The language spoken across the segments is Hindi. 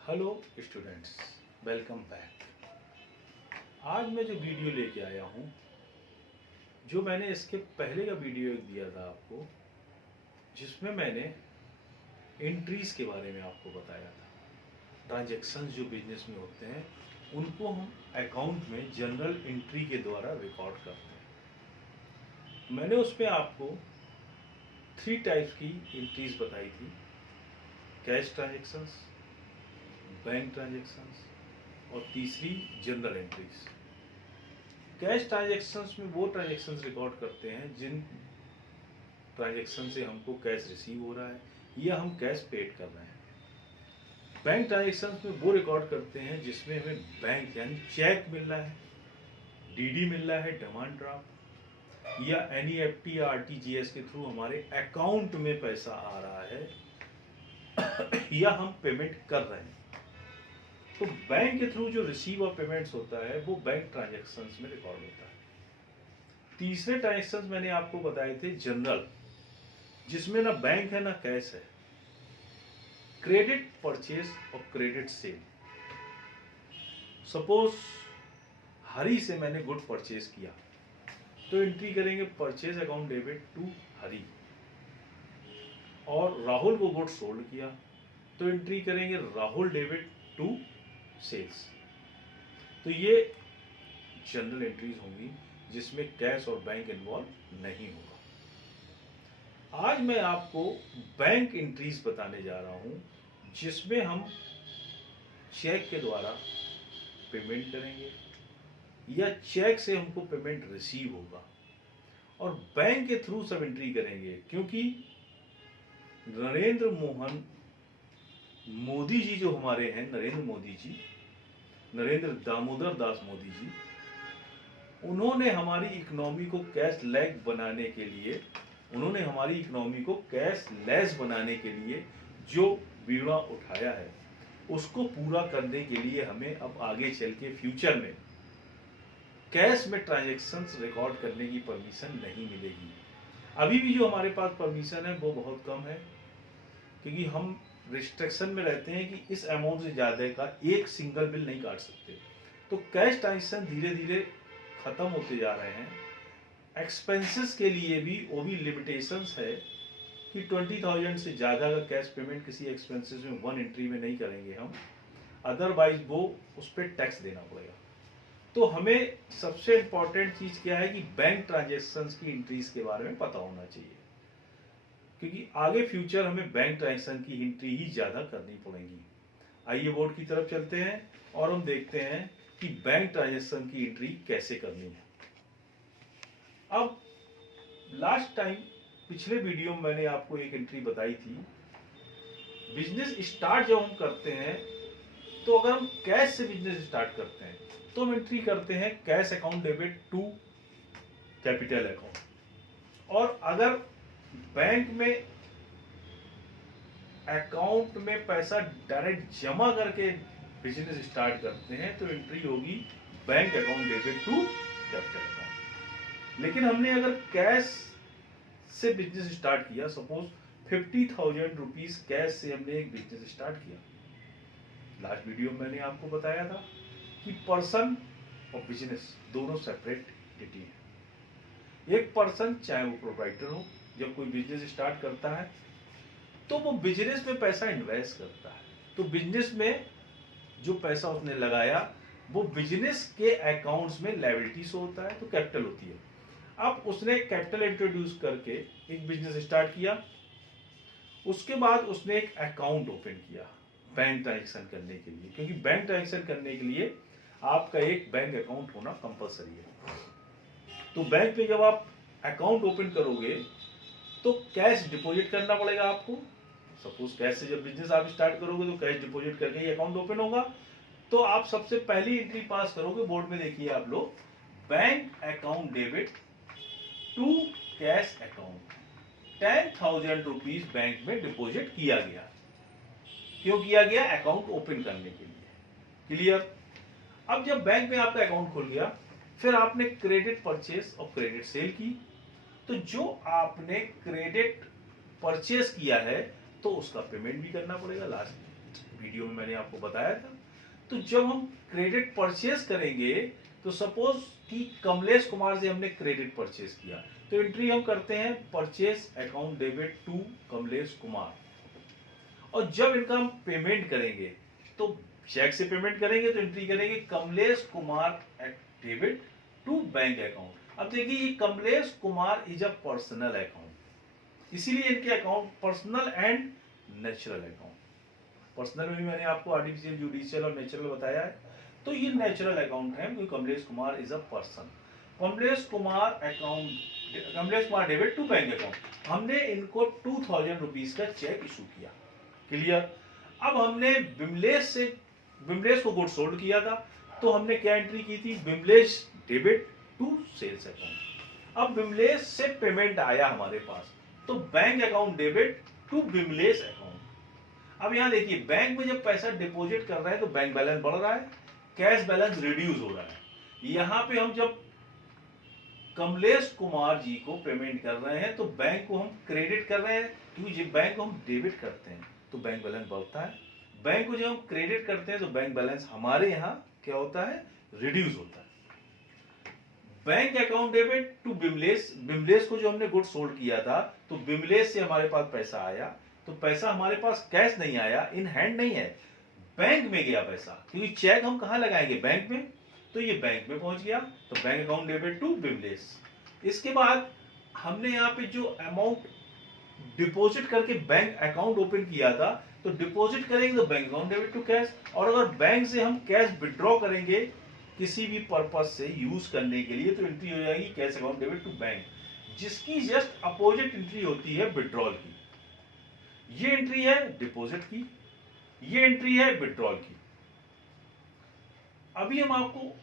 Hello students, welcome back. आज मैं जो वीडियो लेके आया हूँ, जो मैंने इसके पहले का वीडियो एक दिया था आपको, जिसमें मैंने एंट्रीज के बारे में आपको बताया था। ट्रांजैक्शंस जो बिजनेस में होते हैं उनको हम अकाउंट में जनरल एंट्री के द्वारा रिकॉर्ड करते हैं। मैंने उसमें आपको 3 टाइप्स की एंट्रीज बताई थी: कैश ट्रांजैक्शंस, बैंक ट्रांजैक्शंस और तीसरी जनरल एंट्रीज। कैश ट्रांजैक्शंस में वो ट्रांजैक्शंस रिकॉर्ड करते हैं जिन ट्रांजैक्शन से हमको कैश रिसीव हो रहा है या हम कैश पेड कर रहे हैं। बैंक ट्रांजैक्शंस में वो रिकॉर्ड करते हैं जिसमें हमें बैंक यानी चेक मिल रहा है, डीडी मिल रहा है, डिमांड ड्राफ्ट या एनईएफटी या आरटीजीएस के थ्रू हमारे अकाउंट में पैसा आ रहा है या हम पेमेंट कर रहे हैं। तो बैंक के थ्रू जो रिसीव और पेमेंट्स होता है वो बैंक ट्रांजैक्शंस में रिकॉर्ड होता है। तीसरे ट्रांजैक्शंस मैंने आपको बताए थे जनरल, जिसमें ना बैंक है ना कैश है। क्रेडिट परचेज और क्रेडिट सेल। सपोज हरी से मैंने गुड परचेज किया तो एंट्री करेंगे परचेज अकाउंट डेबिट टू हरी, और राहुल को गुड सोल्ड किया तो एंट्री करेंगे राहुल डेबिट टू सेल्स। तो ये जनरल एंट्रीज होंगी जिसमें कैश और बैंक इन्वॉल्व नहीं होगा। आज मैं आपको बैंक एंट्रीज बताने जा रहा हूं जिसमें हम चेक के द्वारा पेमेंट करेंगे या चेक से हमको पेमेंट रिसीव होगा, और बैंक के थ्रू सब एंट्री करेंगे क्योंकि नरेंद्र मोहन मोदी जी जो हमारे हैं, नरेंद्र दामोदर दास मोदी जी, उन्होंने हमारी इकोनॉमी को कैश लेग बनाने के लिए, उन्होंने हमारी इकोनॉमी को कैश लेस बनाने के लिए जो बीड़ा उठाया है उसको पूरा करने के लिए हमें अब आगे चल के फ्यूचर में कैश में ट्रांजैक्शंस रिकॉर्ड करने की परमिशन नहीं मिलेगी। अभी भी जो हमारे पास परमिशन है वो बहुत कम है, क्योंकि हम रिस्ट्रिक्शन में रहते हैं कि इस अमाउंट से ज़्यादा का एक सिंगल बिल नहीं काट सकते। तो कैश ट्रांजैक्शन धीरे धीरे खत्म होते जा रहे हैं। एक्सपेंसेस के लिए भी वो भी लिमिटेशंस है कि 20,000 से ज़्यादा का कैश पेमेंट किसी एक्सपेंसेस में वन एंट्री में नहीं करेंगे हम, अदरवाइज वो उस पर टैक्स देना पड़ेगा। तो हमें सबसे इम्पॉर्टेंट चीज़ क्या है कि बैंक ट्रांजैक्शंस की एंट्रीज के बारे में पता होना चाहिए, क्योंकि आगे फ्यूचर हमें बैंक ट्रांजैक्शन की एंट्री ही ज़्यादा करनी पड़ेगी। आइए बोर्ड की तरफ चलते हैं और हम देखते हैं कि बैंक ट्रांजैक्शन की एंट्री कैसे करनी है। अब लास्ट टाइम पिछले वीडियो में मैंने आपको एक एंट्री बताई थी। बिजनेस स्टार्ट जब हम करते हैं तो अगर हम कैश से बिजनेस स्टार्ट करते हैं तो हम एंट्री करते हैं cash account debit to capital account, और अगर बैंक में अकाउंट में पैसा डायरेक्ट जमा करके बिजनेस स्टार्ट करते हैं तो एंट्री होगी bank account debit to capital account. लेकिन हमने अगर कैश से बिजनेस स्टार्ट किया, सपोज 50,000 रुपीज कैश से हमने एक बिजनेस स्टार्ट किया, लास्ट वीडियो में मैंने आपको बताया था कि पर्सन और बिजनेस दोनों सेपरेट एंटिटी हैं। एक पर्सन चाहे वो प्रोप्राइटर हो, जब कोई बिजनेस स्टार्ट करता है तो वो बिजनेस में पैसा इन्वेस्ट करता है, तो बिजनेस में जो पैसा उसने लगाया वो बिजनेस के अकाउंट्स में लायबिलिटीज होता है, तो कैपिटल होती है। अब उसने कैपिटल इंट्रोड्यूस करके एक बिजनेस स्टार्ट किया, उसके बाद उसने एक अकाउंट ओपन किया बैंक ट्रांजैक्शन करने के लिए, क्योंकि बैंक ट्रांजैक्शन करने के लिए आपका एक बैंक अकाउंट होना कंपलसरी है। तो बैंक में जब आप अकाउंट ओपन करोगे तो कैश डिपॉजिट करना पड़ेगा आपको। सपोज कैश से जब बिजनेस आप स्टार्ट करोगे तो कैश डिपॉजिट करके ही अकाउंट ओपन होगा। तो आप सबसे पहली एंट्री पास करोगे, बोर्ड में देखिए आप लोग, bank account debit to cash account. 10,000 rupees bank में डिपॉजिट किया गया। क्यों किया गया? अकाउंट ओपन करने के लिए। क्लियर? अब जब बैंक में आपका अकाउंट खुल गया, फिर आपने क्रेडिट परचेस और क्रेडिट सेल की, तो जो आपने क्रेडिट परचेस किया है तो उसका पेमेंट भी करना पड़ेगा लास्ट वीडियो में मैंने आपको बताया था। तो जब हम क्रेडिट परचेज करेंगे, तो सपोज कि कमलेश कुमार से हमने क्रेडिट परचेज किया, तो एंट्री हम करते हैं purchase account debit to Kamlesh Kumar. और जब इनका हम पेमेंट करेंगे, तो चेक से पेमेंट करेंगे, तो एंट्री करेंगे Kamlesh Kumar debit to bank account. अब देखिए, ये Kamlesh Kumar is a personal account, इसीलिए इनके account personal and natural account. Personal में भी मैंने आपको आर्टिफिशियल, जुडिशियल और नेचुरल बताया है, तो ये नेचुरल अकाउंट है क्योंकि Kamlesh Kumar is a person. Kamlesh Kumar account, Kamlesh Kumar debit to bank account, हमने इनको 2000 रुपीज का चेक इशू किया। क्लियर। अब हमने विमलेश को गुड सोल्ड किया था, तो हमने क्या एंट्री की थी, Vimlesh debit to sales account. अब विमलेश से पेमेंट आया हमारे पास, तो bank account debit to Vimlesh account. अब यहां देखिए, बैंक में जब पैसा डिपॉजिट कर रहे हैं तो बैंक बैलेंस बढ़ रहा है, कैश बैलेंस रिड्यूस हो रहा है। यहां पे हम जब कमलेश कुमार जी को पेमेंट कर रहे हैं, तो बैंक को हम क्रेडिट कर रहे हैं, क्योंकि बैंक को हम डेबिट करते हैं तो बैंक बैलेंस बढ़ता है। बैंक को जब हम क्रेडिट करते हैं तो बैंक बैलेंस हमारे यहाँ क्या होता है, रिड्यूस होता है। Bank account debit to Vimlesh, Vimlesh को जो हमने गुड सोल्ड किया था, तो विमलेश से हमारे पास पैसा आया, तो पैसा हमारे पास कैश नहीं आया, इन हैंड नहीं है, बैंक में गया पैसा, क्योंकि चेक हम कहां लगाएंगे, बैंक में, तो ये बैंक में पहुंच गया, तो bank account debit to Vimlesh. इसके बाद हमने यहाँ पे जो अमाउंट डिपॉजिट करके बैंक अकाउंट ओपन किया था, तो डिपॉजिट करेंगे तो bank account debit to cash, और अगर बैंक से हम कैश विड्रॉ करेंगे किसी भी पर्पज से यूज करने के लिए, तो एंट्री हो जाएगी cash account debit to bank, जिसकी जस्ट अपोजिट एंट्री होती है विड्रॉल की। ये एंट्री है डिपॉजिट की, ये एंट्री है विड्रॉल की। अभी हम आपको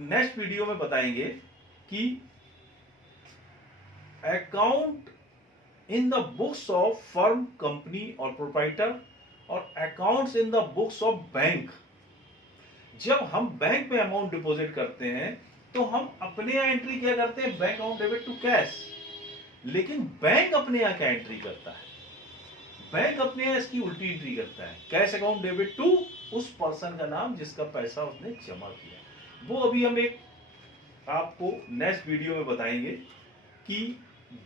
नेक्स्ट वीडियो में बताएंगे कि account in the books of firm, company और प्रोप्राइटर, और accounts in the books of bank. जब हम बैंक में अमाउंट डिपॉजिट करते हैं, तो हम अपने यहां एंट्री क्या करते हैं, bank account debit to cash. लेकिन बैंक अपने यहां क्या एंट्री करता है, बैंक अपने यहां इसकी उल्टी एंट्री करता है, कैश अकाउंट डेबिट टू उस पर्सन का नाम जिसका पैसा उसने जमा किया। वो अभी हम एक आपको नेक्स्ट वीडियो में बताएंगे कि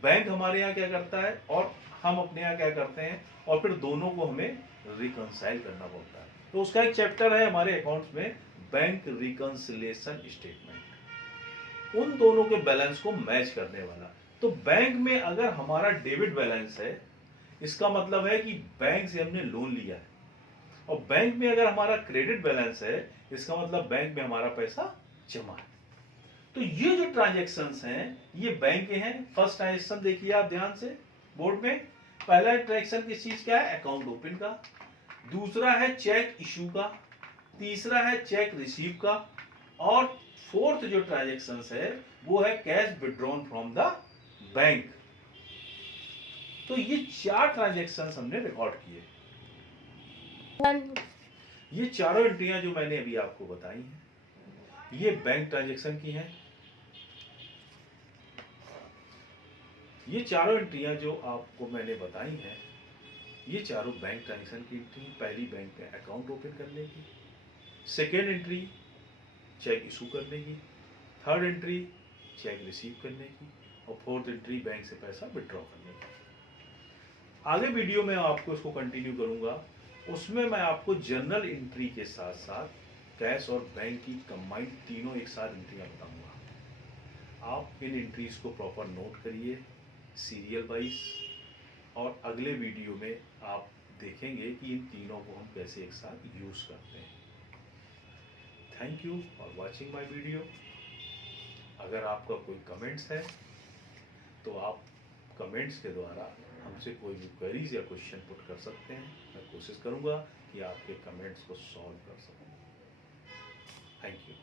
बैंक हमारे यहाँ क्या करता है और हम अपने यहाँ क्या करते हैं, और फिर दोनों को हमें रिकंसाइल करना पड़ता है। तो उसका एक चैप्टर है हमारे अकाउंट्स में, बैंक रिकंसिलिएशन स्टेटमेंट, उन दोनों के बैलेंस को मैच करने वाला। तो बैंक में अगर हमारा डेबिट बैलेंस है, इसका मतलब है कि बैंक से हमने लोन लिया है, और बैंक में अगर हमारा क्रेडिट बैलेंस है, इसका मतलब बैंक में हमारा पैसा जमा है। तो ये जो ट्रांजैक्शंस हैं, ये बैंक के हैं। फर्स्ट ट्रांजैक्शन देखिए आप ध्यान से बोर्ड में, पहला ट्रांजैक्शन किस चीज का है, अकाउंट ओपन का, दूसरा है चेक इशू का, तीसरा है चेक रिसीव का, और फोर्थ जो ट्रांजैक्शंस है वो है cash withdrawn from the bank. तो ये 4 ट्रांजैक्शंस हमने रिकॉर्ड किए। ये चारों एंट्रियां जो मैंने अभी आपको बताई हैं, ये बैंक ट्रांजैक्शन की हैं। ये चारों एंट्रियां जो आपको मैंने बताई हैं, ये चारों बैंक ट्रांजैक्शन की एंट्री। पहली बैंक में अकाउंट ओपन करने की, सेकेंड एंट्री चेक इशू करने की, थर्ड एंट्री चेक रिसीव करने की, और फोर्थ एंट्री बैंक से पैसा विड्रॉ करने की। आगे वीडियो में आपको इसको कंटिन्यू करूंगा, उसमें मैं आपको जर्नल एंट्री के साथ साथ कैश और बैंक की कंबाइंड तीनों एक साथ एंट्रियां बताऊंगा। आप इन एंट्रीज को प्रॉपर नोट करिए सीरियल वाइज, और अगले वीडियो में आप देखेंगे कि इन तीनों को हम कैसे एक साथ यूज करते हैं। Thank you for watching my video. अगर आपका कोई कमेंट्स है तो आप कमेंट्स के द्वारा हमसे कोई भी क्वेरीज या क्वेश्चन पुट कर सकते हैं। मैं कोशिश करूंगा कि आपके कमेंट्स को सॉल्व कर सकूं। Thank you.